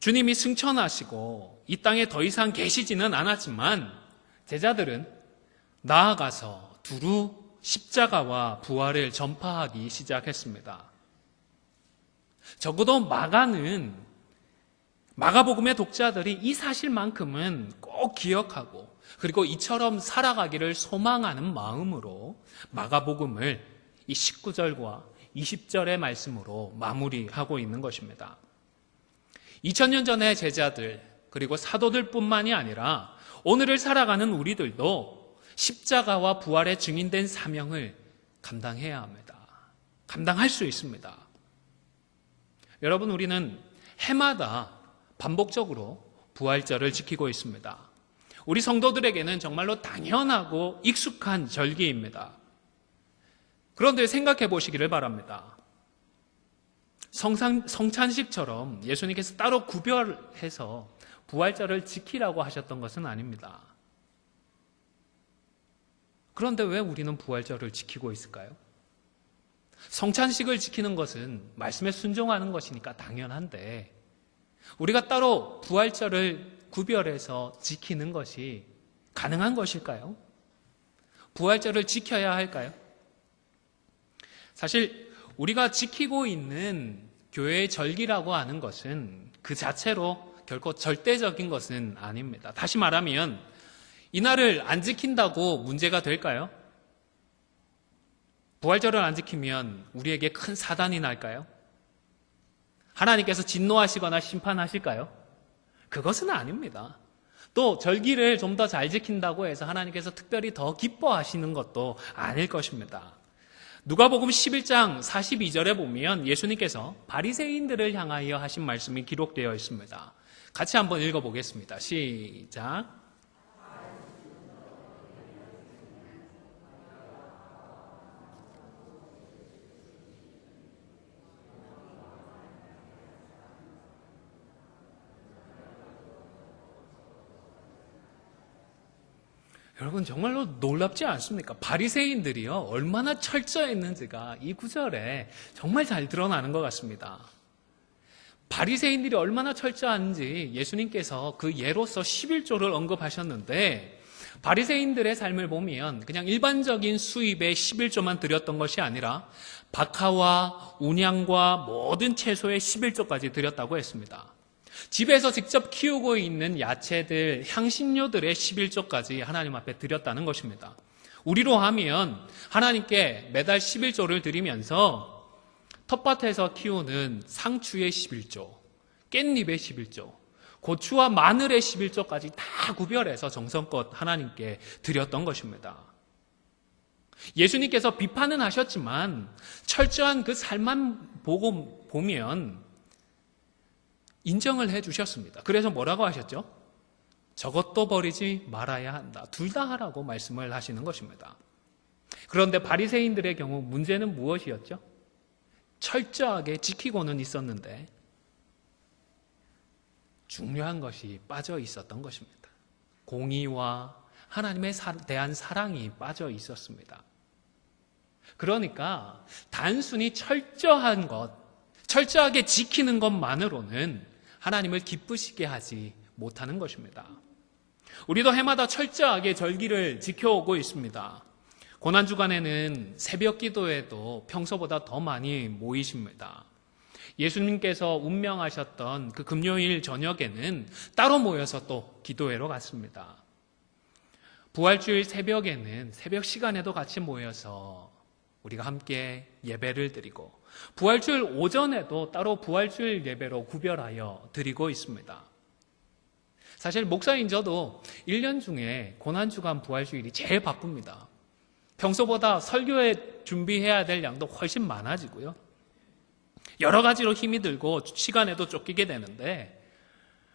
주님이 승천하시고 이 땅에 더 이상 계시지는 않았지만 제자들은 나아가서 두루 십자가와 부활을 전파하기 시작했습니다. 적어도 마가복음의 독자들이 이 사실만큼은 꼭 기억하고 그리고 이처럼 살아가기를 소망하는 마음으로 마가복음을 이 19절과 20절의 말씀으로 마무리하고 있는 것입니다. 2000년 전의 제자들 그리고 사도들뿐만이 아니라 오늘을 살아가는 우리들도 십자가와 부활에 증인된 사명을 감당해야 합니다. 감당할 수 있습니다. 여러분, 우리는 해마다 반복적으로 부활절을 지키고 있습니다. 우리 성도들에게는 정말로 당연하고 익숙한 절기입니다. 그런데 생각해 보시기를 바랍니다. 성찬식처럼 예수님께서 따로 구별해서 부활절을 지키라고 하셨던 것은 아닙니다. 그런데 왜 우리는 부활절을 지키고 있을까요? 성찬식을 지키는 것은 말씀에 순종하는 것이니까 당연한데 우리가 따로 부활절을 구별해서 지키는 것이 가능한 것일까요? 부활절을 지켜야 할까요? 사실 우리가 지키고 있는 교회의 절기라고 하는 것은 그 자체로 결코 절대적인 것은 아닙니다. 다시 말하면 이날을 안 지킨다고 문제가 될까요? 부활절을 안 지키면 우리에게 큰 사단이 날까요? 하나님께서 진노하시거나 심판하실까요? 그것은 아닙니다. 또 절기를 좀 더 잘 지킨다고 해서 하나님께서 특별히 더 기뻐하시는 것도 아닐 것입니다. 누가복음 11장 42절에 보면 예수님께서 바리새인들을 향하여 하신 말씀이 기록되어 있습니다. 같이 한번 읽어보겠습니다. 시작. 여러분, 정말로 놀랍지 않습니까? 바리새인들이요 얼마나 철저했는지가 이 구절에 정말 잘 드러나는 것 같습니다. 바리새인들이 얼마나 철저한지 예수님께서 그 예로서 11조를 언급하셨는데 바리새인들의 삶을 보면 그냥 일반적인 수입의 11조만 드렸던 것이 아니라 박하와 운양과 모든 채소의 11조까지 드렸다고 했습니다. 집에서 직접 키우고 있는 야채들, 향신료들의 11조까지 하나님 앞에 드렸다는 것입니다. 우리로 하면 하나님께 매달 11조를 드리면서 텃밭에서 키우는 상추의 11조, 깻잎의 11조, 고추와 마늘의 11조까지 다 구별해서 정성껏 하나님께 드렸던 것입니다. 예수님께서 비판은 하셨지만 철저한 그 삶만 보면 인정을 해주셨습니다. 그래서 뭐라고 하셨죠? 저것도 버리지 말아야 한다. 둘 다 하라고 말씀을 하시는 것입니다. 그런데 바리새인들의 경우 문제는 무엇이었죠? 철저하게 지키고는 있었는데 중요한 것이 빠져 있었던 것입니다. 공의와 하나님에 대한 사랑이 빠져 있었습니다. 그러니까 단순히 철저한 것, 철저하게 지키는 것만으로는 하나님을 기쁘시게 하지 못하는 것입니다. 우리도 해마다 철저하게 절기를 지켜오고 있습니다. 고난주간에는 새벽 기도에도 평소보다 더 많이 모이십니다. 예수님께서 운명하셨던 그 금요일 저녁에는 따로 모여서 또 기도회로 갔습니다. 부활주일 새벽에는 새벽 시간에도 같이 모여서 우리가 함께 예배를 드리고 부활주일 오전에도 따로 부활주일 예배로 구별하여 드리고 있습니다. 사실 목사인 저도 1년 중에 고난주간 부활주일이 제일 바쁩니다. 평소보다 설교에 준비해야 될 양도 훨씬 많아지고요. 여러 가지로 힘이 들고 시간에도 쫓기게 되는데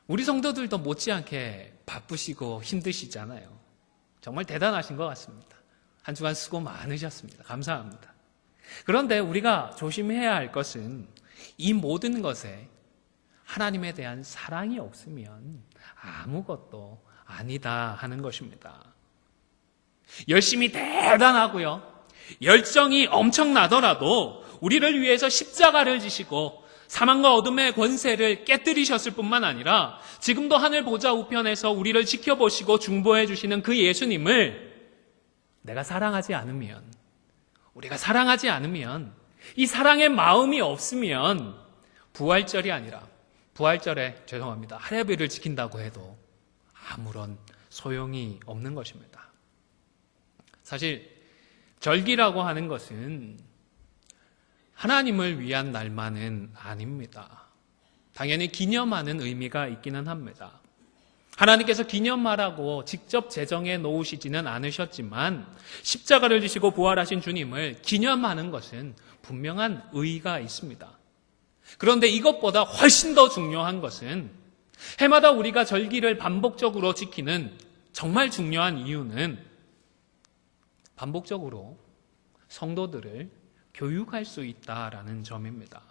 우리 성도들도 못지않게 바쁘시고 힘드시잖아요. 정말 대단하신 것 같습니다. 한 주간 수고 많으셨습니다. 감사합니다. 그런데 우리가 조심해야 할 것은 이 모든 것에 하나님에 대한 사랑이 없으면 아무것도 아니다 하는 것입니다. 열심히 대단하고요, 열정이 엄청나더라도 우리를 위해서 십자가를 지시고 사망과 어둠의 권세를 깨뜨리셨을 뿐만 아니라 지금도 하늘 보좌 우편에서 우리를 지켜보시고 중보해 주시는 그 예수님을 내가 사랑하지 않으면, 우리가 사랑하지 않으면, 이 사랑의 마음이 없으면 부활절이 아니라 부활절에 할례비를 지킨다고 해도 아무런 소용이 없는 것입니다. 사실 절기라고 하는 것은 하나님을 위한 날만은 아닙니다. 당연히 기념하는 의미가 있기는 합니다. 하나님께서 기념하라고 직접 제정해 놓으시지는 않으셨지만 십자가를 지시고 부활하신 주님을 기념하는 것은 분명한 의의가 있습니다. 그런데 이것보다 훨씬 더 중요한 것은 해마다 우리가 절기를 반복적으로 지키는 정말 중요한 이유는 반복적으로 성도들을 교육할 수 있다라는 점입니다.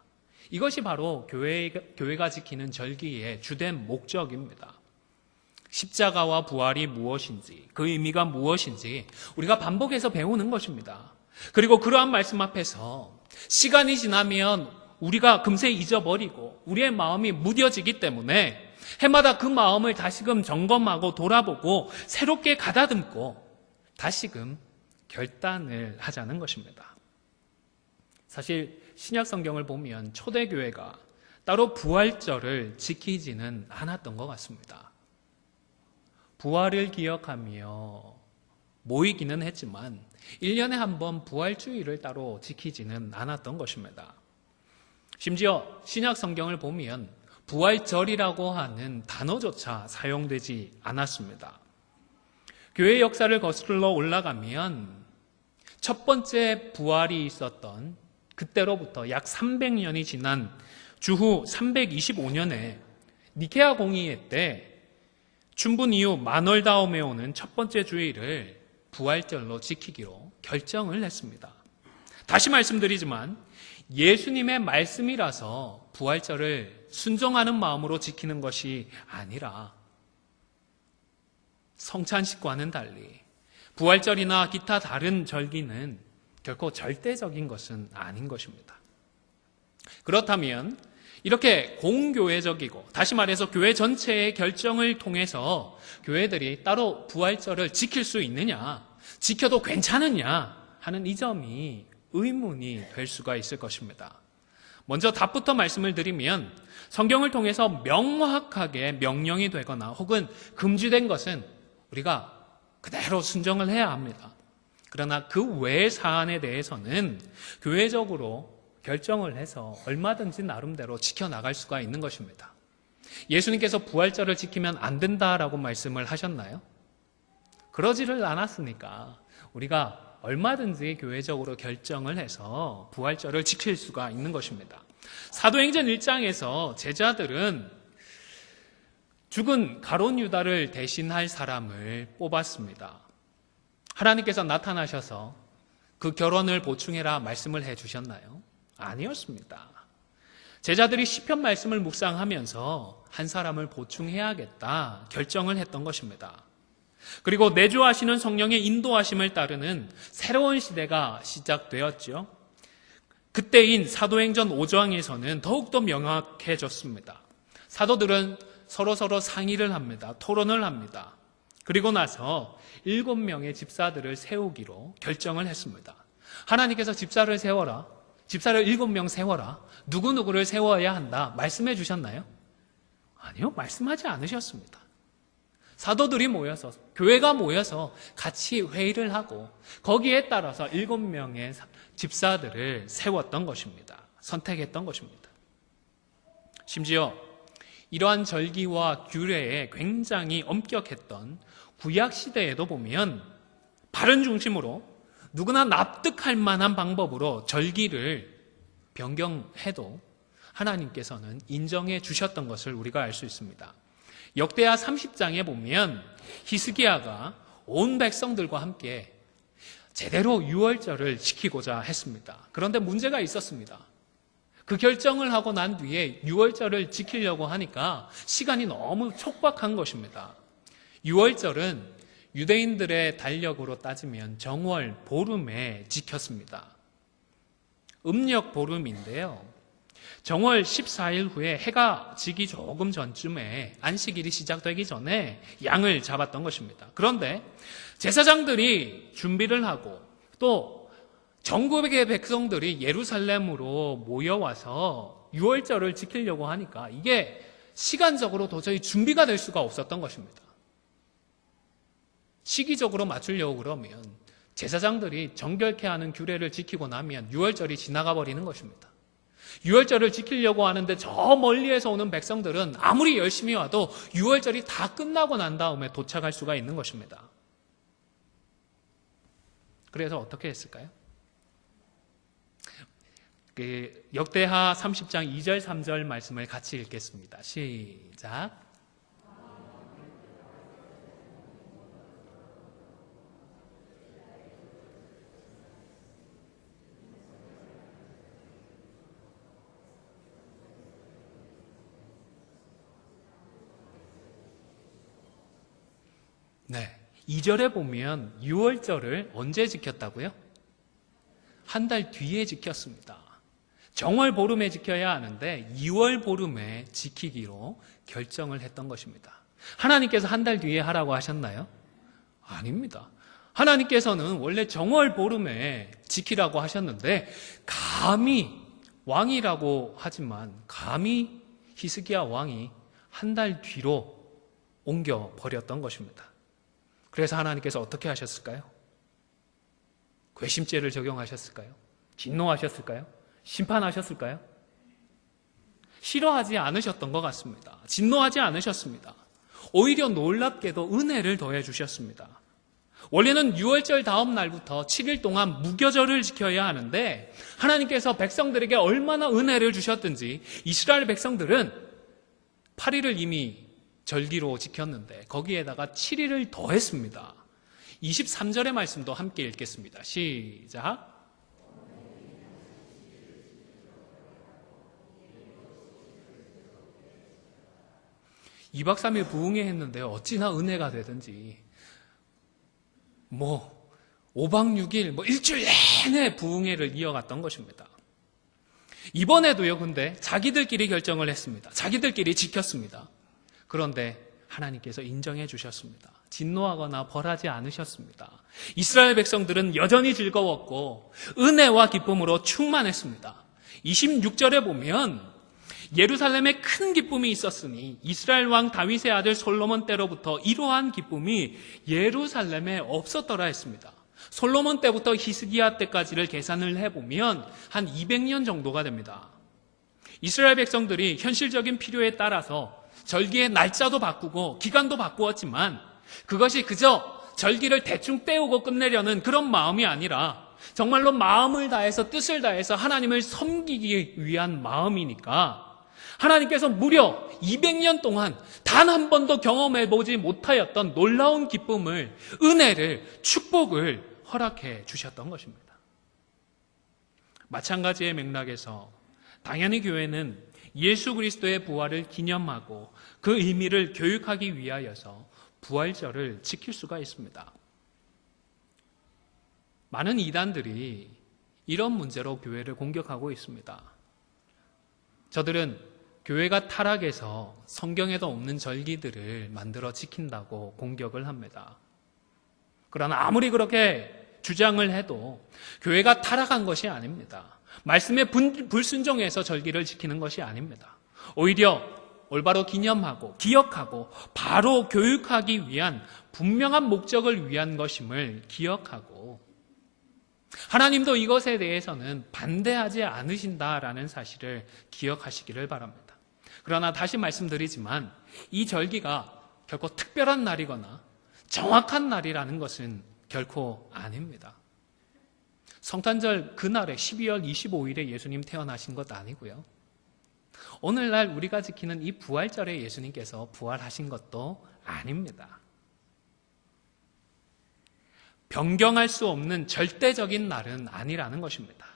이것이 바로 교회가 지키는 절기의 주된 목적입니다. 십자가와 부활이 무엇인지, 그 의미가 무엇인지 우리가 반복해서 배우는 것입니다. 그리고 그러한 말씀 앞에서 시간이 지나면 우리가 금세 잊어버리고 우리의 마음이 무뎌지기 때문에 해마다 그 마음을 다시금 점검하고 돌아보고 새롭게 가다듬고 다시금 결단을 하자는 것입니다. 사실 신약 성경을 보면 초대교회가 따로 부활절을 지키지는 않았던 것 같습니다. 부활을 기억하며 모이기는 했지만 1년에 한 번 부활주의를 따로 지키지는 않았던 것입니다. 심지어 신약 성경을 보면 부활절이라고 하는 단어조차 사용되지 않았습니다. 교회 역사를 거슬러 올라가면 첫 번째 부활이 있었던 그때로부터 약 300년이 지난 주후 325년에 니케아 공의회 때 춘분 이후 만월 다음에 오는 첫 번째 주일을 부활절로 지키기로 결정을 했습니다. 다시 말씀드리지만 예수님의 말씀이라서 부활절을 순종하는 마음으로 지키는 것이 아니라 성찬식과는 달리 부활절이나 기타 다른 절기는 결코 절대적인 것은 아닌 것입니다. 그렇다면 이렇게 공교회적이고 다시 말해서 교회 전체의 결정을 통해서 교회들이 따로 부활절을 지킬 수 있느냐, 지켜도 괜찮으냐 하는 이 점이 의문이 될 수가 있을 것입니다. 먼저 답부터 말씀을 드리면 성경을 통해서 명확하게 명령이 되거나 혹은 금지된 것은 우리가 그대로 순종을 해야 합니다. 그러나 그 외의 사안에 대해서는 교회적으로 결정을 해서 얼마든지 나름대로 지켜나갈 수가 있는 것입니다. 예수님께서 부활절을 지키면 안 된다라고 말씀을 하셨나요? 그러지를 않았으니까 우리가 얼마든지 교회적으로 결정을 해서 부활절을 지킬 수가 있는 것입니다. 사도행전 1장에서 제자들은 죽은 가룟 유다를 대신할 사람을 뽑았습니다. 하나님께서 나타나셔서 그 결혼을 보충해라 말씀을 해주셨나요? 아니었습니다. 제자들이 시편 말씀을 묵상하면서 한 사람을 보충해야겠다 결정을 했던 것입니다. 그리고 내주하시는 성령의 인도하심을 따르는 새로운 시대가 시작되었죠. 그때인 사도행전 5장에서는 더욱더 명확해졌습니다. 사도들은 서로 상의를 합니다. 토론을 합니다. 그리고 나서 7명의 집사들을 세우기로 결정을 했습니다. 하나님께서 집사를 세워라, 집사를 7명 세워라, 누구누구를 세워야 한다 말씀해 주셨나요? 아니요, 말씀하지 않으셨습니다. 사도들이 모여서, 교회가 모여서 같이 회의를 하고 거기에 따라서 7명의 집사들을 세웠던 것입니다. 선택했던 것입니다. 심지어 이러한 절기와 규례에 굉장히 엄격했던 구약 시대에도 보면 바른 중심으로 누구나 납득할 만한 방법으로 절기를 변경해도 하나님께서는 인정해 주셨던 것을 우리가 알 수 있습니다. 역대하 30장에 보면 히스기야가 온 백성들과 함께 제대로 유월절을 지키고자 했습니다. 그런데 문제가 있었습니다. 그 결정을 하고 난 뒤에 유월절을 지키려고 하니까 시간이 너무 촉박한 것입니다. 유월절은 유대인들의 달력으로 따지면 정월 보름에 지켰습니다. 음력 보름인데요. 정월 14일 후에 해가 지기 조금 전쯤에 안식일이 시작되기 전에 양을 잡았던 것입니다. 그런데 제사장들이 준비를 하고 또 전국의 백성들이 예루살렘으로 모여와서 유월절을 지키려고 하니까 이게 시간적으로 도저히 준비가 될 수가 없었던 것입니다. 시기적으로 맞추려고 그러면 제사장들이 정결케 하는 규례를 지키고 나면 유월절이 지나가 버리는 것입니다. 유월절을 지키려고 하는데 저 멀리에서 오는 백성들은 아무리 열심히 와도 유월절이 다 끝나고 난 다음에 도착할 수가 있는 것입니다. 그래서 어떻게 했을까요? 역대하 30장 2절 3절 말씀을 같이 읽겠습니다. 시작. 네, 2절에 보면 6월절을 언제 지켰다고요? 한 달 뒤에 지켰습니다. 정월 보름에 지켜야 하는데 2월 보름에 지키기로 결정을 했던 것입니다. 하나님께서 한 달 뒤에 하라고 하셨나요? 아닙니다. 하나님께서는 원래 정월 보름에 지키라고 하셨는데 감히 왕이라고 하지만 감히 히스기야 왕이 한 달 뒤로 옮겨 버렸던 것입니다. 그래서 하나님께서 어떻게 하셨을까요? 괘씸죄를 적용하셨을까요? 진노하셨을까요? 심판하셨을까요? 싫어하지 않으셨던 것 같습니다. 진노하지 않으셨습니다. 오히려 놀랍게도 은혜를 더해 주셨습니다. 원래는 6월절 다음 날부터 7일 동안 무교절을 지켜야 하는데 하나님께서 백성들에게 얼마나 은혜를 주셨든지 이스라엘 백성들은 8일을 이미 절기로 지켰는데 거기에다가 7일을 더했습니다. 23절의 말씀도 함께 읽겠습니다. 시작. (2박 3일) 부흥회 했는데 어찌나 은혜가 되든지 5박 6일 일주일 내내 부흥회를 이어갔던 것입니다. 이번에도요, 근데 자기들끼리 결정을 했습니다. 자기들끼리 지켰습니다. 그런데 하나님께서 인정해 주셨습니다. 진노하거나 벌하지 않으셨습니다. 이스라엘 백성들은 여전히 즐거웠고 은혜와 기쁨으로 충만했습니다. 26절에 보면 예루살렘에 큰 기쁨이 있었으니 이스라엘 왕 다윗의 아들 솔로몬 때로부터 이러한 기쁨이 예루살렘에 없었더라 했습니다. 솔로몬 때부터 히스기야 때까지를 계산을 해보면 한 200년 정도가 됩니다. 이스라엘 백성들이 현실적인 필요에 따라서 절기의 날짜도 바꾸고 기간도 바꾸었지만 그것이 그저 절기를 대충 때우고 끝내려는 그런 마음이 아니라 정말로 마음을 다해서 뜻을 다해서 하나님을 섬기기 위한 마음이니까 하나님께서 무려 200년 동안 단 한 번도 경험해보지 못하였던 놀라운 기쁨을, 은혜를, 축복을 허락해 주셨던 것입니다. 마찬가지의 맥락에서 당연히 교회는 예수 그리스도의 부활을 기념하고 그 의미를 교육하기 위하여서 부활절을 지킬 수가 있습니다. 많은 이단들이 이런 문제로 교회를 공격하고 있습니다. 저들은 교회가 타락해서 성경에도 없는 절기들을 만들어 지킨다고 공격을 합니다. 그러나 아무리 그렇게 주장을 해도 교회가 타락한 것이 아닙니다. 말씀에 불순종해서 절기를 지키는 것이 아닙니다. 오히려 올바로 기념하고 기억하고 바로 교육하기 위한 분명한 목적을 위한 것임을 기억하고 하나님도 이것에 대해서는 반대하지 않으신다라는 사실을 기억하시기를 바랍니다. 그러나 다시 말씀드리지만 이 절기가 결코 특별한 날이거나 정확한 날이라는 것은 결코 아닙니다. 성탄절 그날에 12월 25일에 예수님 태어나신 것 아니고요. 오늘날 우리가 지키는 이 부활절에 예수님께서 부활하신 것도 아닙니다. 변경할 수 없는 절대적인 날은 아니라는 것입니다.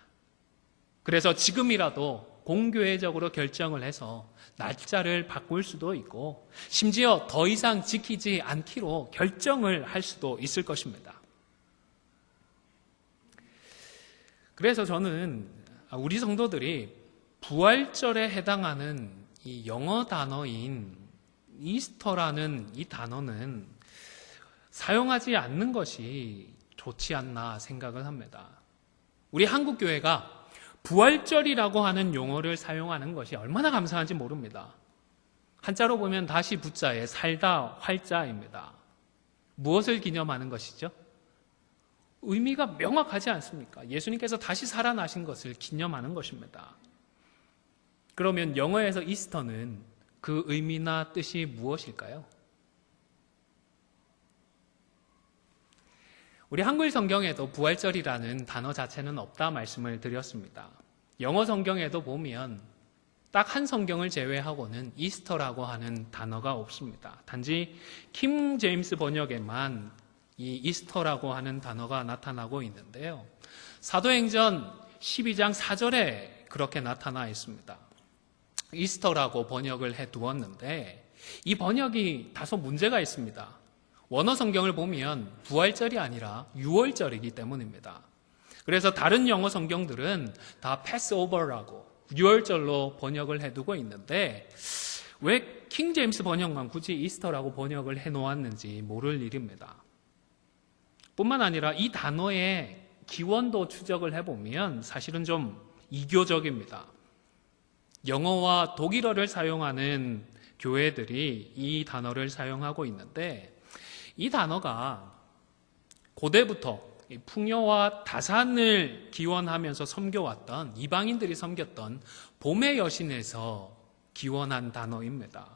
그래서 지금이라도 공교회적으로 결정을 해서 날짜를 바꿀 수도 있고 심지어 더 이상 지키지 않기로 결정을 할 수도 있을 것입니다. 그래서 저는 우리 성도들이 부활절에 해당하는 이 영어 단어인 이스터라는 이 단어는 사용하지 않는 것이 좋지 않나 생각을 합니다. 우리 한국교회가 부활절이라고 하는 용어를 사용하는 것이 얼마나 감사한지 모릅니다. 한자로 보면 다시 부자에 살다 활자입니다. 무엇을 기념하는 것이죠? 의미가 명확하지 않습니까? 예수님께서 다시 살아나신 것을 기념하는 것입니다. 그러면 영어에서 이스터는 그 의미나 뜻이 무엇일까요? 우리 한글 성경에도 부활절이라는 단어 자체는 없다 말씀을 드렸습니다. 영어 성경에도 보면 딱 한 성경을 제외하고는 이스터라고 하는 단어가 없습니다. 단지 킹 제임스 번역에만 이 이스터라고 하는 단어가 나타나고 있는데요. 사도행전 12장 4절에 그렇게 나타나 있습니다. 이스터라고 번역을 해두었는데 이 번역이 다소 문제가 있습니다. 원어 성경을 보면 부활절이 아니라 유월절이기 때문입니다. 그래서 다른 영어 성경들은 다 패스오버라고 유월절로 번역을 해두고 있는데 왜 킹 제임스 번역만 굳이 이스터라고 번역을 해놓았는지 모를 일입니다. 뿐만 아니라 이 단어의 기원도 추적을 해보면 사실은 좀 이교적입니다. 영어와 독일어를 사용하는 교회들이 이 단어를 사용하고 있는데 이 단어가 고대부터 풍요와 다산을 기원하면서 섬겨왔던 이방인들이 섬겼던 봄의 여신에서 기원한 단어입니다.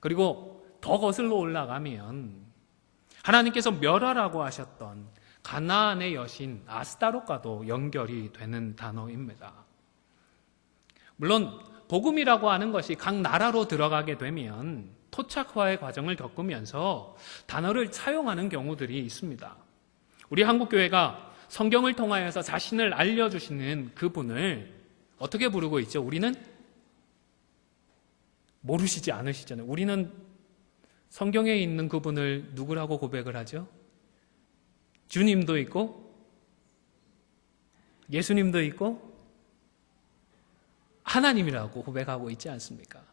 그리고 더 거슬러 올라가면 하나님께서 멸하라고 하셨던 가나안의 여신 아스타롯과도 연결이 되는 단어입니다. 물론 복음이라고 하는 것이 각 나라로 들어가게 되면 토착화의 과정을 겪으면서 단어를 차용하는 경우들이 있습니다. 우리 한국교회가 성경을 통하여서 자신을 알려주시는 그분을 어떻게 부르고 있죠? 우리는 모르시지 않으시잖아요. 우리는 성경에 있는 그분을 누구라고 고백을 하죠? 주님도 있고 예수님도 있고 하나님이라고 고백하고 있지 않습니까?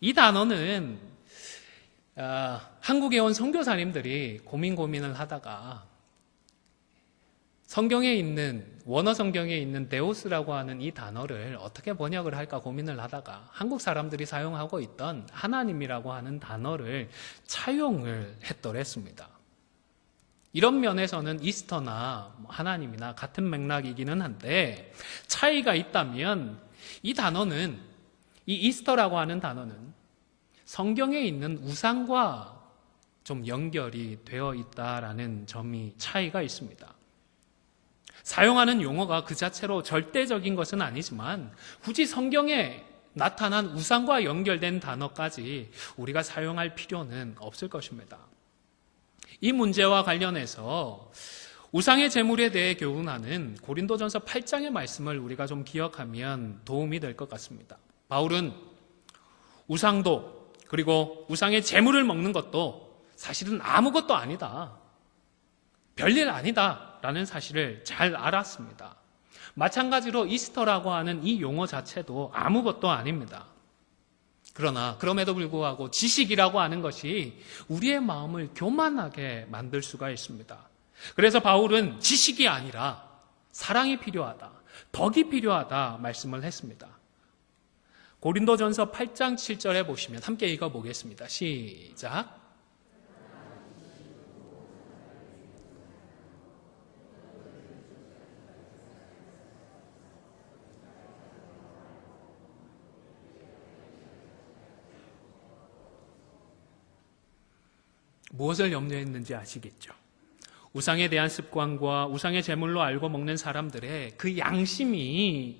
이 단어는 한국에 온 선교사님들이 고민을 하다가 성경에 있는 원어 성경에 있는 데오스라고 하는 이 단어를 어떻게 번역을 할까 고민을 하다가 한국 사람들이 사용하고 있던 하나님이라고 하는 단어를 차용을 했더랬습니다. 이런 면에서는 이스터나 하나님이나 같은 맥락이기는 한데 차이가 있다면 이 단어는 이 이스터라고 하는 단어는 성경에 있는 우상과 좀 연결이 되어 있다라는 점이 차이가 있습니다. 사용하는 용어가 그 자체로 절대적인 것은 아니지만 굳이 성경에 나타난 우상과 연결된 단어까지 우리가 사용할 필요는 없을 것입니다. 이 문제와 관련해서 우상의 제물에 대해 교훈하는 고린도전서 8장의 말씀을 우리가 좀 기억하면 도움이 될 것 같습니다. 바울은 우상도 그리고 우상의 제물을 먹는 것도 사실은 아무것도 아니다. 별일 아니다. 라는 사실을 잘 알았습니다. 마찬가지로 이스터라고 하는 이 용어 자체도 아무것도 아닙니다. 그러나 그럼에도 불구하고 지식이라고 하는 것이 우리의 마음을 교만하게 만들 수가 있습니다. 그래서 바울은 지식이 아니라 사랑이 필요하다, 덕이 필요하다 말씀을 했습니다. 고린도전서 8장 7절에 보시면 함께 읽어보겠습니다. 시작. 무엇을 염려했는지 아시겠죠? 우상에 대한 습관과 우상의 제물로 알고 먹는 사람들의 그 양심이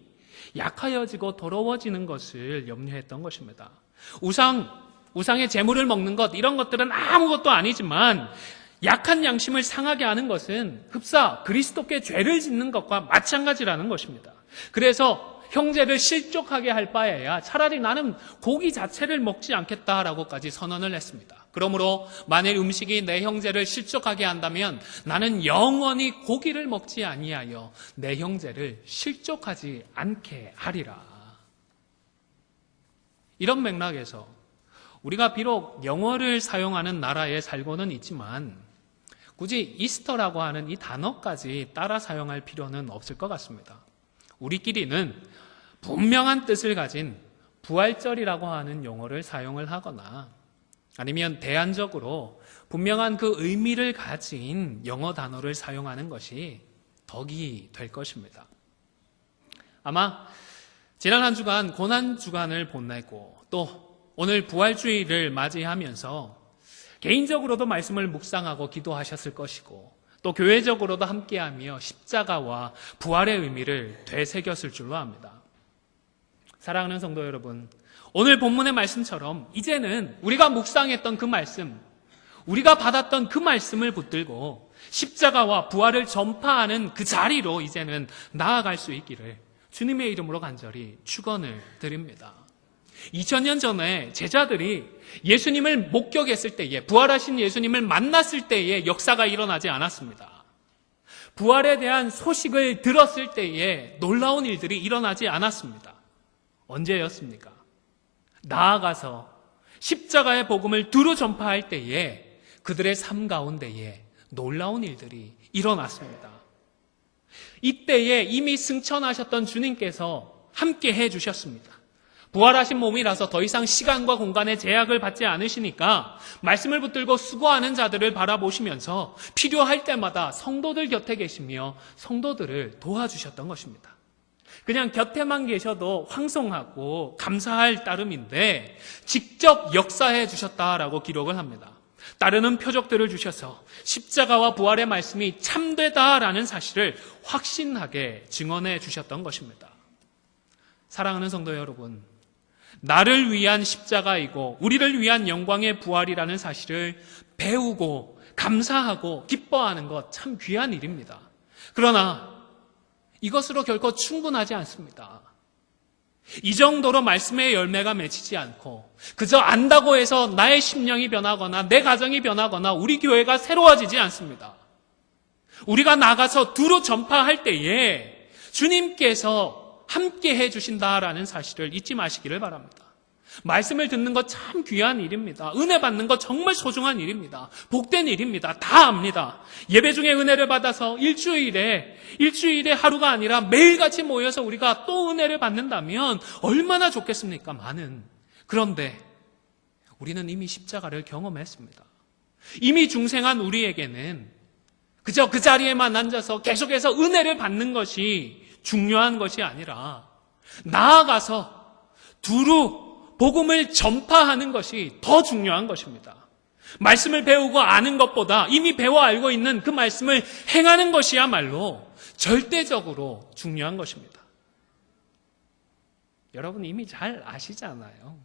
약하여지고 더러워지는 것을 염려했던 것입니다. 우상의 제물을 먹는 것, 이런 것들은 아무것도 아니지만 약한 양심을 상하게 하는 것은 흡사 그리스도께 죄를 짓는 것과 마찬가지라는 것입니다. 그래서 형제를 실족하게 할 바에야 차라리 나는 고기 자체를 먹지 않겠다라고까지 선언을 했습니다. 그러므로 만일 음식이 내 형제를 실족하게 한다면 나는 영원히 고기를 먹지 아니하여 내 형제를 실족하지 않게 하리라. 이런 맥락에서 우리가 비록 영어를 사용하는 나라에 살고는 있지만 굳이 이스터라고 하는 이 단어까지 따라 사용할 필요는 없을 것 같습니다. 우리끼리는 분명한 뜻을 가진 부활절이라고 하는 용어를 사용을 하거나 아니면 대안적으로 분명한 그 의미를 가진 영어 단어를 사용하는 것이 덕이 될 것입니다. 아마 지난 한 주간 고난주간을 보내고 또 오늘 부활주의를 맞이하면서 개인적으로도 말씀을 묵상하고 기도하셨을 것이고 또 교회적으로도 함께하며 십자가와 부활의 의미를 되새겼을 줄로 압니다. 사랑하는 성도 여러분, 오늘 본문의 말씀처럼 이제는 우리가 묵상했던 그 말씀, 우리가 받았던 그 말씀을 붙들고 십자가와 부활을 전파하는 그 자리로 이제는 나아갈 수 있기를 주님의 이름으로 간절히 축원을 드립니다. 2000년 전에 제자들이 예수님을 목격했을 때에, 부활하신 예수님을 만났을 때에 역사가 일어나지 않았습니다. 부활에 대한 소식을 들었을 때에 놀라운 일들이 일어나지 않았습니다. 언제였습니까? 나아가서 십자가의 복음을 두루 전파할 때에 그들의 삶 가운데에 놀라운 일들이 일어났습니다. 이때에 이미 승천하셨던 주님께서 함께 해주셨습니다. 부활하신 몸이라서 더 이상 시간과 공간의 제약을 받지 않으시니까 말씀을 붙들고 수고하는 자들을 바라보시면서 필요할 때마다 성도들 곁에 계시며 성도들을 도와주셨던 것입니다. 그냥 곁에만 계셔도 황송하고 감사할 따름인데 직접 역사해 주셨다라고 기록을 합니다. 따르는 표적들을 주셔서 십자가와 부활의 말씀이 참되다라는 사실을 확신하게 증언해 주셨던 것입니다. 사랑하는 성도 여러분, 나를 위한 십자가이고 우리를 위한 영광의 부활이라는 사실을 배우고 감사하고 기뻐하는 것 참 귀한 일입니다. 그러나 이것으로 결코 충분하지 않습니다. 이 정도로 말씀의 열매가 맺히지 않고 그저 안다고 해서 나의 심령이 변하거나 내 가정이 변하거나 우리 교회가 새로워지지 않습니다. 우리가 나가서 두루 전파할 때에 주님께서 함께 해주신다라는 사실을 잊지 마시기를 바랍니다. 말씀을 듣는 것 참 귀한 일입니다. 은혜 받는 것 정말 소중한 일입니다. 복된 일입니다. 다 압니다. 예배 중에 은혜를 받아서 일주일에 하루가 아니라 매일같이 모여서 우리가 또 은혜를 받는다면 얼마나 좋겠습니까? 그런데 우리는 이미 십자가를 경험했습니다. 이미 중생한 우리에게는 그저 그 자리에만 앉아서 계속해서 은혜를 받는 것이 중요한 것이 아니라 나아가서 두루 복음을 전파하는 것이 더 중요한 것입니다. 말씀을 배우고 아는 것보다 이미 배워 알고 있는 그 말씀을 행하는 것이야말로 절대적으로 중요한 것입니다. 여러분 이미 잘 아시잖아요.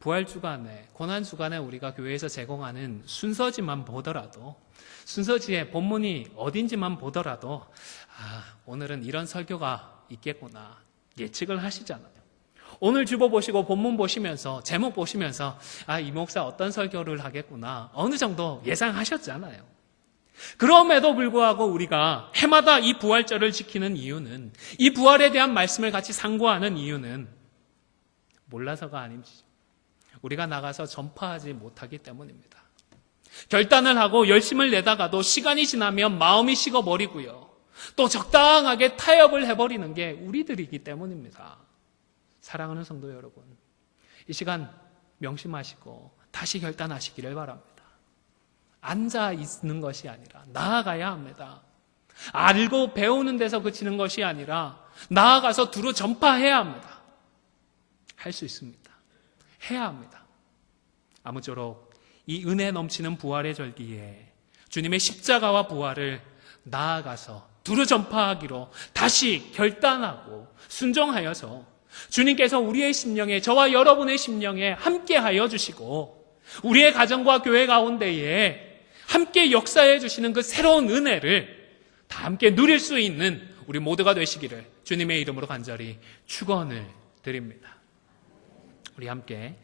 부활주간에, 고난주간에 우리가 교회에서 제공하는 순서지만 보더라도, 순서지의 본문이 어딘지만 보더라도 오늘은 이런 설교가 있겠구나 예측을 하시잖아요. 오늘 주보 보시고 본문 보시면서 제목 보시면서 이 목사 어떤 설교를 하겠구나 어느 정도 예상하셨잖아요. 그럼에도 불구하고 우리가 해마다 이 부활절을 지키는 이유는, 이 부활에 대한 말씀을 같이 상고하는 이유는 몰라서가 아니지, 우리가 나가서 전파하지 못하기 때문입니다. 결단을 하고 열심을 내다가도 시간이 지나면 마음이 식어버리고요, 또 적당하게 타협을 해버리는 게 우리들이기 때문입니다. 사랑하는 성도 여러분, 이 시간 명심하시고 다시 결단하시기를 바랍니다. 앉아 있는 것이 아니라 나아가야 합니다. 알고 배우는 데서 그치는 것이 아니라 나아가서 두루 전파해야 합니다. 할 수 있습니다. 해야 합니다. 아무쪼록 이 은혜 넘치는 부활의 절기에 주님의 십자가와 부활을 나아가서 두루 전파하기로 다시 결단하고 순종하여서 주님께서 우리의 심령에, 저와 여러분의 심령에 함께하여 주시고 우리의 가정과 교회 가운데에 함께 역사해 주시는 그 새로운 은혜를 다 함께 누릴 수 있는 우리 모두가 되시기를 주님의 이름으로 간절히 축원을 드립니다. 우리 함께